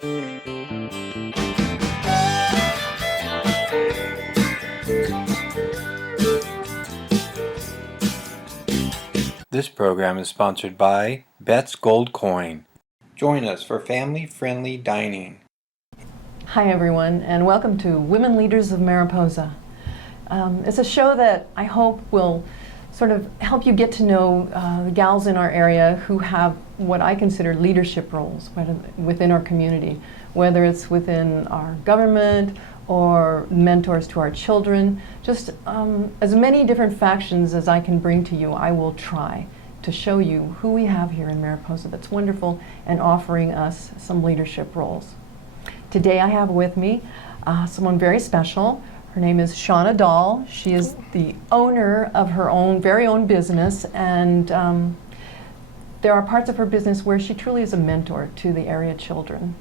This program is sponsored by Bet's Gold Coin. Join us for family-friendly dining. Hi everyone, and welcome to Women Leaders of Mariposa. It's a show that I hope will sort of help you get to know the gals in our area who have what I consider leadership roles within our community, whether it's within our government or mentors to our children. Just as many different factions as I can bring to you, I will try to show you who we have here in Mariposa that's wonderful and offering us some leadership roles. Today I have with me someone very special. Her name is Shawna Dahl. She is the owner of her own very own business, and there are parts of her business where she truly is a mentor to the area children.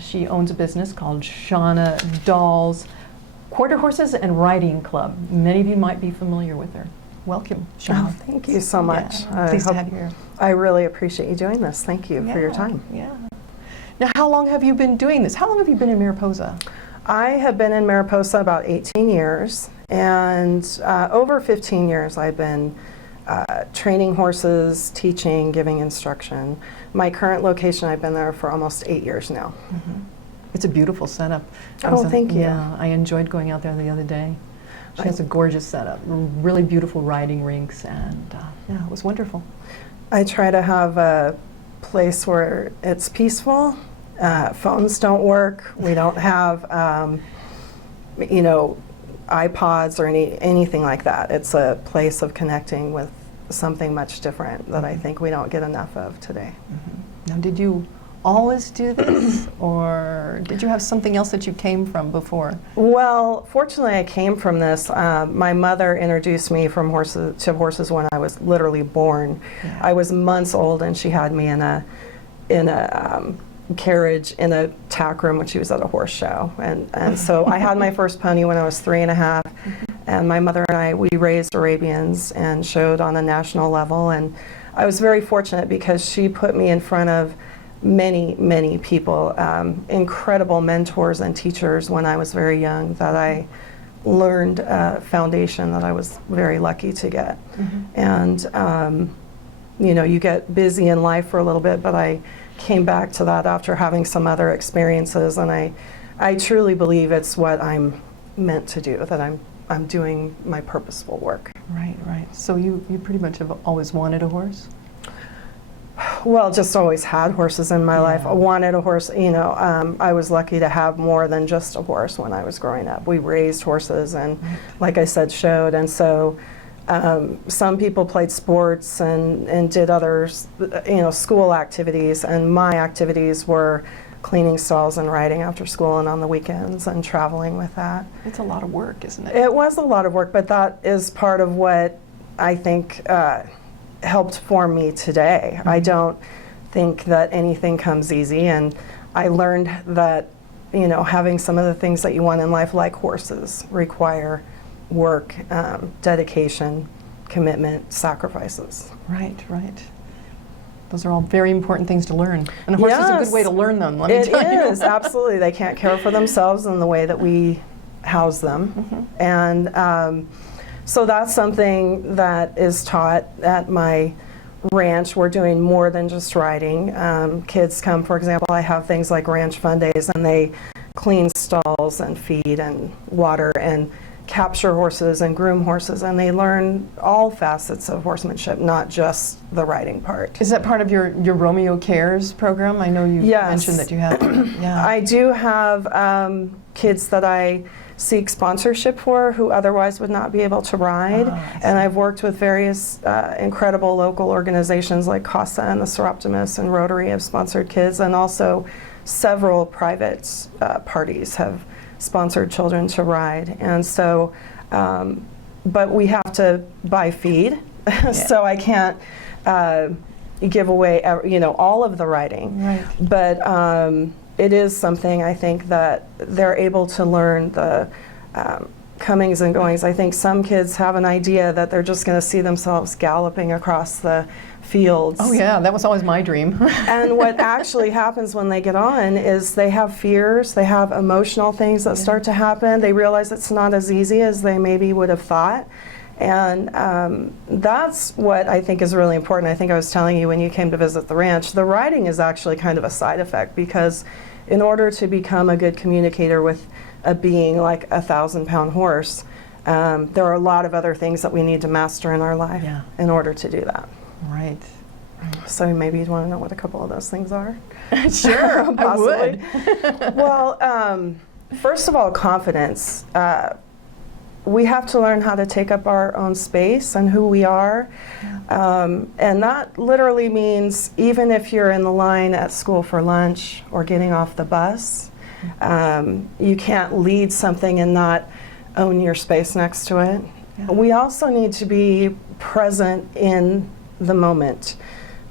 She owns a business called Shawna Dahl's Quarter Horses and Riding Club. Many of you might be familiar with her. Welcome, Shauna. Oh, thank you so much. Yeah, pleased to have you here. I really appreciate you doing this. Thank you for your time. Yeah. Now, how long have you been doing this? How long have you been in Mariposa? I have been in Mariposa about 18 years, and over 15 years I've been training horses, teaching, giving instruction. My current location, I've been there for almost 8 years now. Mm-hmm. It's a beautiful setup. Oh, thank you. Yeah, I enjoyed going out there the other day. She has a gorgeous setup, really beautiful riding rinks, and yeah, it was wonderful. I try to have a place where it's peaceful. Phones don't work. We don't have, iPods or anything like that. It's a place of connecting with something much different that I think we don't get enough of today. Mm-hmm. Now, did you always do this, or did you have something else that you came from before? Well, fortunately, I came from this. My mother introduced me from horses when I was literally born. Yeah. I was months old, and she had me in a carriage in a tack room when she was at a horse show, and so I had my first pony when I was 3.5, and my mother and I, we raised Arabians and showed on a national level, and I was very fortunate because she put me in front of many people, incredible mentors and teachers when I was very young, that I learned a foundation that I was very lucky to get. And you get busy in life for a little bit, but I came back to that after having some other experiences, and I truly believe it's what I'm meant to do, that I'm doing my purposeful work. Right. So you pretty much have always wanted a horse? Well, just always had horses in my life. I wanted a horse, I was lucky to have more than just a horse when I was growing up. We raised horses and, like I said, showed, and so some people played sports and did others, school activities, and my activities were cleaning stalls and riding after school and on the weekends and traveling with that. It's a lot of work, isn't it? It was a lot of work, but that is part of what I think helped form me today. I don't think that anything comes easy, and I learned that, having some of the things that you want in life, like horses, require work, dedication, commitment, sacrifices. Right. Those are all very important things to learn. And a horse is a good way to learn them, let me tell you. It is, absolutely. They can't care for themselves in the way that we house them. And so that's something that is taught at my ranch. We're doing more than just riding. Kids come, for example, I have things like ranch fun days, and they clean stalls and feed and water and capture horses and groom horses, and they learn all facets of horsemanship, not just the riding part. Is that part of your Romeo Cares program? I know you mentioned that you have. Yeah. I do have kids that I seek sponsorship for who otherwise would not be able to ride, and I've worked with various incredible local organizations like CASA and the Seroptimus and Rotary have sponsored kids, and also several private parties have sponsored children to ride. And so, but we have to buy feed, so I can't give away all of the riding. Right. But it is something I think that they're able to learn the comings and goings. I think some kids have an idea that they're just going to see themselves galloping across the fields. Oh yeah, that was always my dream. And what actually happens when they get on is they have fears, they have emotional things that start to happen. They realize it's not as easy as they maybe would have thought. And that's what I think is really important. I think I was telling you when you came to visit the ranch, the riding is actually kind of a side effect, because in order to become a good communicator with a being like a 1,000-pound horse, there are a lot of other things that we need to master in our life in order to do that. Right. So maybe you'd want to know what a couple of those things are? Sure, I would. Well, first of all, confidence. We have to learn how to take up our own space and who we are. And that literally means even if you're in the line at school for lunch or getting off the bus, you can't lead something and not own your space next to it. Yeah. We also need to be present in the moment.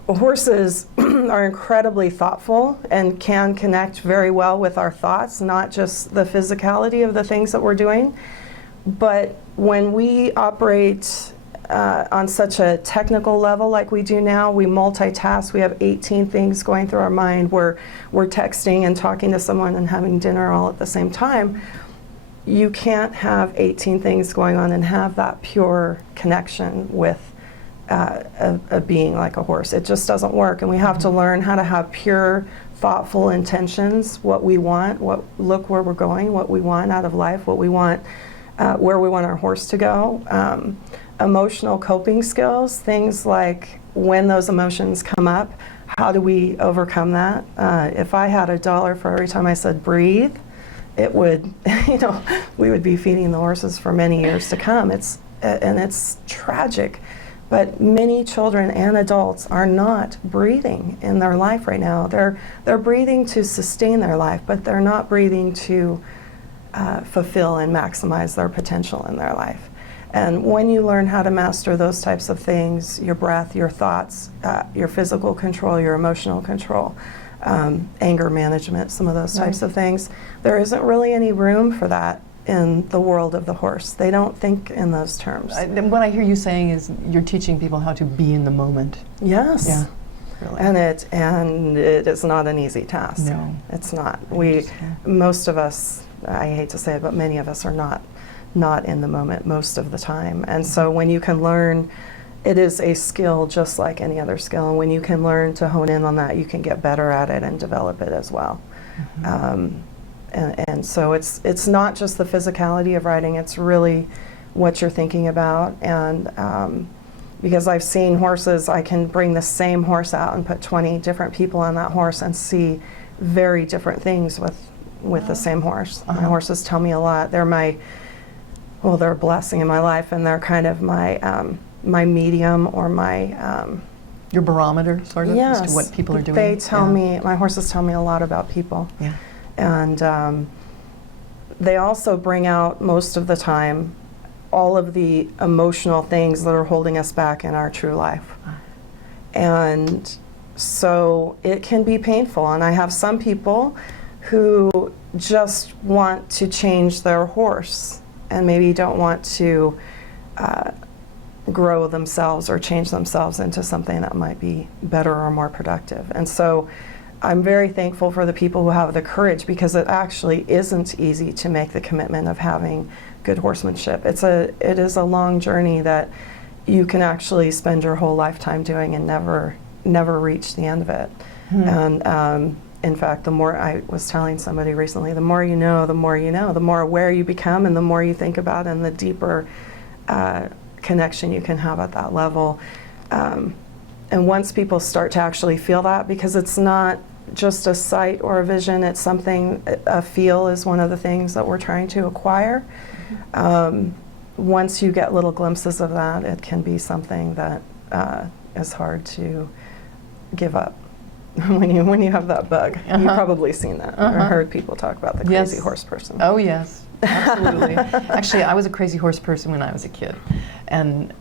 Horses are incredibly thoughtful and can connect very well with our thoughts, not just the physicality of the things that we're doing. But when we operate on such a technical level like we do now, we multitask, we have 18 things going through our mind, we're texting and talking to someone and having dinner all at the same time. You can't have 18 things going on and have that pure connection with a being like a horse. It just doesn't work, and we have to learn how to have pure, thoughtful intentions, what we want, look where we're going, what we want out of life, what we want, where we want our horse to go. Emotional coping skills, things like when those emotions come up, how do we overcome that? If I had $1 for every time I said breathe, it would, we would be feeding the horses for many years to come. And it's tragic. But many children and adults are not breathing in their life right now. They're breathing to sustain their life, but they're not breathing to fulfill and maximize their potential in their life. And when you learn how to master those types of things, your breath, your thoughts, your physical control, your emotional control, anger management, some of those types of things, there isn't really any room for that in the world of the horse. They don't think in those terms. What I hear you saying is you're teaching people how to be in the moment. Yes. Yeah. Really. And it is not an easy task. No. It's not. Most of us, I hate to say it, but many of us are not in the moment most of the time. And so when you can learn, it is a skill just like any other skill. And when you can learn to hone in on that, you can get better at it and develop it as well. Mm-hmm. And so it's not just the physicality of riding, it's really what you're thinking about. And because I've seen horses, I can bring the same horse out and put 20 different people on that horse and see very different things with the same horse. My horses tell me a lot. They're they're a blessing in my life, and they're kind of my medium or my your barometer, sort of, as to what people are doing. They tell me, my horses tell me a lot about people. Yeah. And they also bring out, most of the time, all of the emotional things that are holding us back in our true life. And so it can be painful. And I have some people who just want to change their horse and maybe don't want to grow themselves or change themselves into something that might be better or more productive. And so I'm very thankful for the people who have the courage, because it actually isn't easy to make the commitment of having good horsemanship. It is a long journey that you can actually spend your whole lifetime doing and never reach the end of it. And in fact, the more, I was telling somebody recently, the more you know, the more aware you become, and the more you think about, and the deeper connection you can have at that level. And once people start to actually feel that, because it's not just a sight or a vision, it's something, a feel is one of the things that we're trying to acquire. Once you get little glimpses of that, it can be something that is hard to give up. when you have that bug. You've probably seen that or heard people talk about the crazy horse person. Oh yes, absolutely. Actually, I was a crazy horse person when I was a kid, and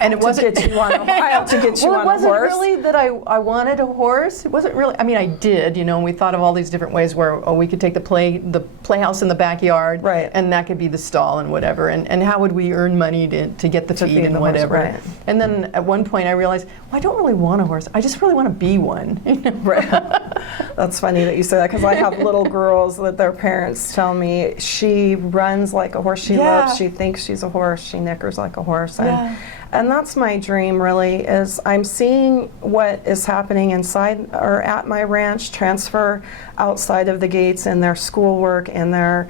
And it wasn't to get you on a, I have to get you well, on a horse. it wasn't really that I wanted a horse. It wasn't really. I mean, I did. You know, and we thought of all these different ways where we could take the playhouse in the backyard, Right. and that could be the stall and whatever. And how would we earn money to get the feed feed and the horse, whatever? right. And then at one point I realized, well, I don't really want a horse. I just really want to be one. You know? Right. That's funny that you say that, because I have little girls that their parents tell me she runs like a horse. She Yeah. loves. She thinks she's a horse. She nickers like a horse. Yeah. And that's my dream, really, is I'm seeing what is happening inside or at my ranch transfer outside of the gates in their schoolwork and their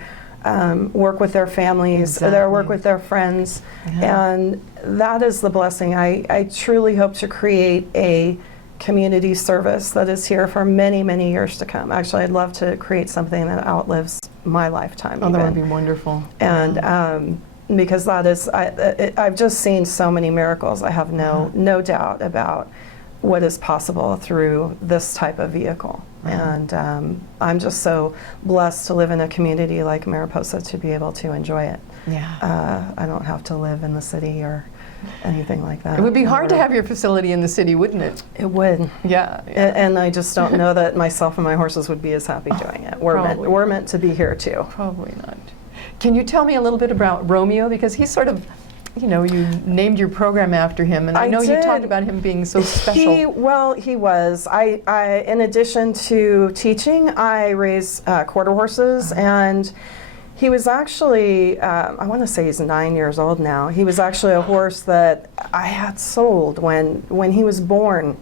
work with their families, their work Exactly. with their friends. Yeah. And that is the blessing. I truly hope to create a community service that is here for many, many years to come. Actually, I'd love to create something that outlives my lifetime. Oh, that would even. be wonderful. And because that is, I've just seen so many miracles. I have no doubt about what is possible through this type of vehicle. And I'm just so blessed to live in a community like Mariposa to be able to enjoy it. Yeah. I don't have to live in the city or anything like that. It would be hard to have your facility in the city, wouldn't it? It would. Yeah. And I just don't know that myself and my horses would be as happy doing it. Probably. We're meant to be here too. Probably not. Can you tell me a little bit about Romeo? Because he's sort of, you know, you named your program after him, and I know you did. talked about him being so special. He was. I in addition to teaching, I raised quarter horses, and he was actually, I want to say he's 9 years old now. He was actually a horse that I had sold when he was born,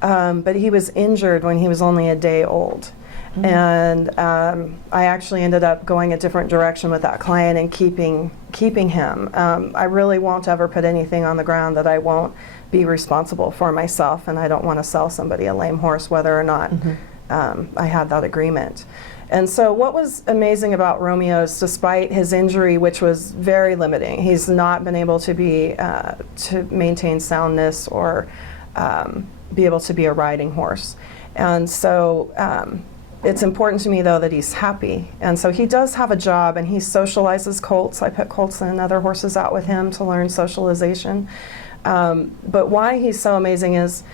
but he was injured when he was only a day old. And I actually ended up going a different direction with that client and keeping him. I really won't ever put anything on the ground that I won't be responsible for myself, and I don't want to sell somebody a lame horse whether or not I had that agreement. And so what was amazing about Romeo is, despite his injury, which was very limiting, he's not been able to be to maintain soundness or be able to be a riding horse. And so it's important to me, though, that he's happy. And so he does have a job, and he socializes colts. I put colts and other horses out with him to learn socialization. But why he's so amazing is,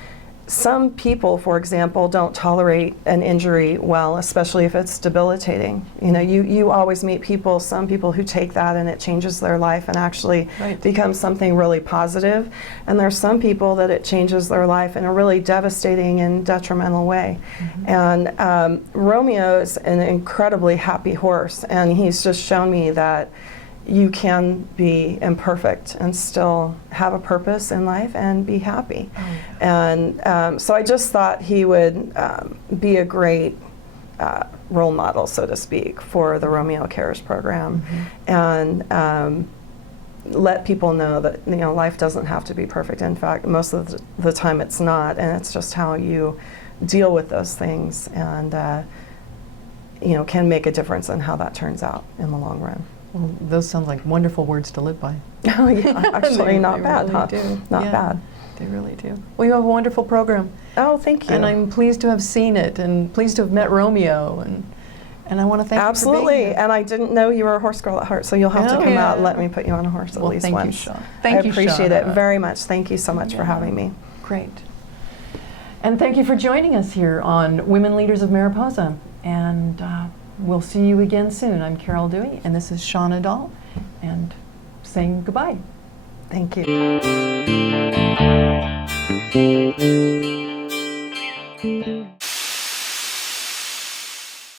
some people, for example, don't tolerate an injury well, especially if it's debilitating. You know, you always meet people, some people who take that and it changes their life and actually becomes something really positive. And there's some people that it changes their life in a really devastating and detrimental way. And Romeo is an incredibly happy horse, and he's just shown me that you can be imperfect and still have a purpose in life and be happy. And so I just thought he would be a great role model, so to speak, for the Romeo Cares program, and let people know that, you know, life doesn't have to be perfect. In fact, most of the time it's not, and it's just how you deal with those things, and you know, can make a difference in how that turns out in the long run. Well, those sound like wonderful words to live by. Oh, yeah, actually, not They bad, really huh? do. Not Yeah, bad. They really do. Well, you have a wonderful program. Oh, thank you. And I'm pleased to have seen it, and pleased to have met Romeo, and I want to thank you for Absolutely. being here. And I didn't know you were a horse girl at heart, so you'll have to Oh, come yeah. out and let me put you on a horse at Well, least thank you, once. Shauna. Thank you, I appreciate it Shauna. very much. Thank you so much for having me. Great. And thank you for joining us here on Women Leaders of Mariposa. And we'll see you again soon. I'm Carol Dewey, and this is Shawna Dahl, and saying goodbye. Thank you.